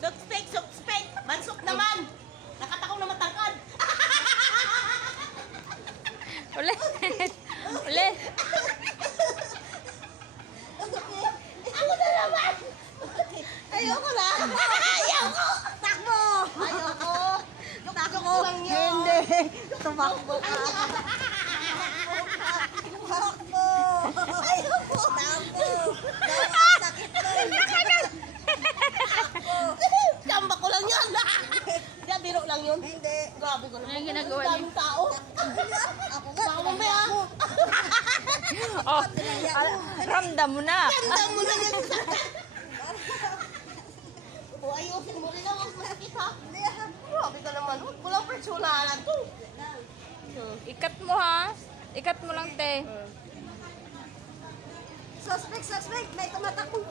suspect. Suspect. Bansok naman. Nakatakong na matangkad. Ulit. Ulit. Ako na naman. Ayoko na. Ayoko. Takbo. Ayoko. Takbo lang yun. Hindi. Tumakbo ka. Tumakbo. Ayoko. Takbo. Sakit mo. Kamba ko lang yun. Hindi, biro lang yun. Hindi. Grabe ko lang. Ano yung ginagawa niyo? Daming tao. Ako nga. Baka mamaya. Oh, ramdam mo na. Tanda mo na yan. O ayusin mo rin lang. Huwag masakit ha. Grabe ka naman. Walang personalan to. Ikat mo ha. Ikat mo lang, te. Suspect. May tumatakbo